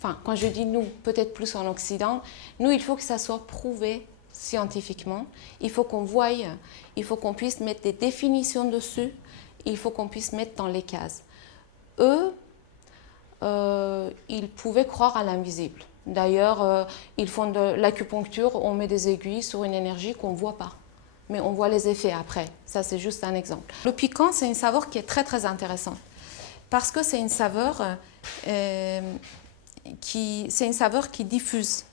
enfin quand je dis nous, peut-être plus en Occident, nous il faut que ça soit prouvé scientifiquement, il faut qu'on voie, il faut qu'on puisse mettre des définitions dessus, il faut qu'on puisse mettre dans les cases. Eux, ils pouvaient croire à l'invisible. D'ailleurs, ils font de l'acupuncture, on met des aiguilles sur une énergie qu'on ne voit pas. Mais on voit les effets après. Ça, c'est juste un exemple. Le piquant, c'est une saveur qui est très, très intéressante. Parce que c'est une saveur qui diffuse,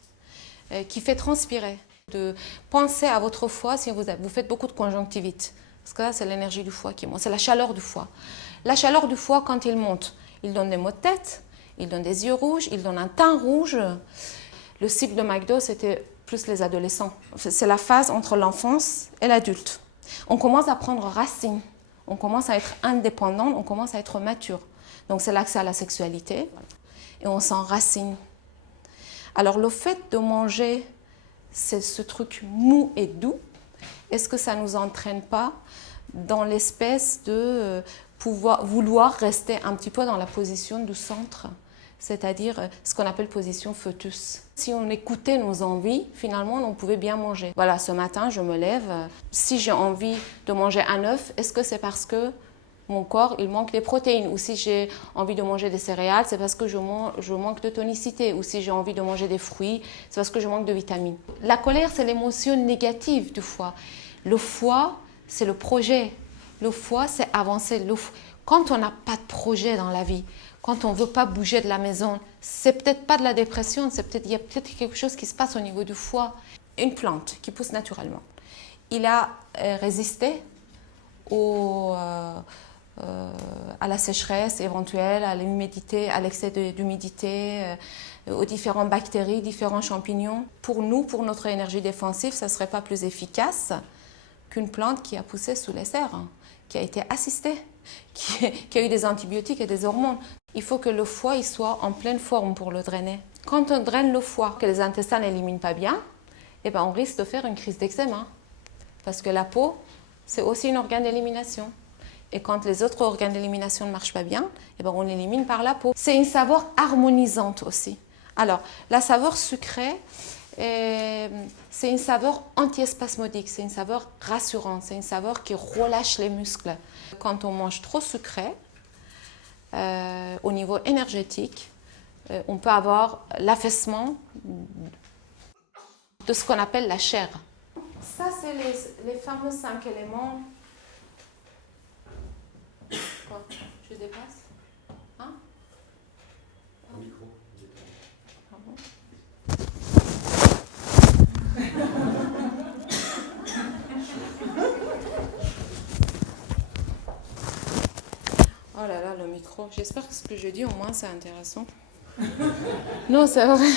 qui fait transpirer. De penser à votre foie si vous faites beaucoup de conjonctivite. Parce que là, c'est l'énergie du foie qui monte. C'est la chaleur du foie. La chaleur du foie, quand il monte, il donne des maux de tête, il donne des yeux rouges, il donne un teint rouge. Le cible de McDo, c'était plus les adolescents. C'est la phase entre l'enfance et l'adulte. On commence à prendre racine, on commence à être indépendant, on commence à être mature. Donc c'est l'accès à la sexualité et on s'enracine. Alors le fait de manger ce truc mou et doux, est-ce que ça ne nous entraîne pas dans l'espèce de vouloir rester un petit peu dans la position du centre, c'est-à-dire ce qu'on appelle position fœtus. Si on écoutait nos envies, finalement, on pouvait bien manger. Voilà, ce matin, je me lève. Si j'ai envie de manger un œuf, est-ce que c'est parce que mon corps, il manque des protéines? Ou si j'ai envie de manger des céréales, c'est parce que je manque de tonicité. Ou si j'ai envie de manger des fruits, c'est parce que je manque de vitamines. La colère, c'est l'émotion négative du foie. Le foie, c'est le projet. Le foie, c'est avancer. Quand on n'a pas de projet dans la vie, quand on ne veut pas bouger de la maison, c'est peut-être pas de la dépression, il y a peut-être quelque chose qui se passe au niveau du foie. Une plante qui pousse naturellement. Il a résisté à la sécheresse éventuelle, à l'humidité, à l'excès d'humidité, aux différentes bactéries, différents champignons. Pour nous, pour notre énergie défensive, ça ne serait pas plus efficace qu'une plante qui a poussé sous les serres, qui a été assistée, qui a eu des antibiotiques et des hormones. Il faut que le foie il soit en pleine forme pour le drainer. Quand on draine le foie, que les intestins n'éliminent pas bien, eh ben on risque de faire une crise d'eczéma. Parce que la peau, c'est aussi un organe d'élimination. Et quand les autres organes d'élimination ne marchent pas bien, eh ben on l'élimine par la peau. C'est une saveur harmonisante aussi. Alors, la saveur sucrée, c'est une saveur anti-spasmodique, c'est une saveur rassurante, c'est une saveur qui relâche les muscles. Quand on mange trop sucré, au niveau énergétique, on peut avoir l'affaissement de ce qu'on appelle la chair. Ça, c'est les fameux 5 éléments. Quoi? Je dépasse? Hein? Un micro. Ah bon? Oh là là, le micro. J'espère que ce que je dis, au moins, c'est intéressant. Non, c'est vrai.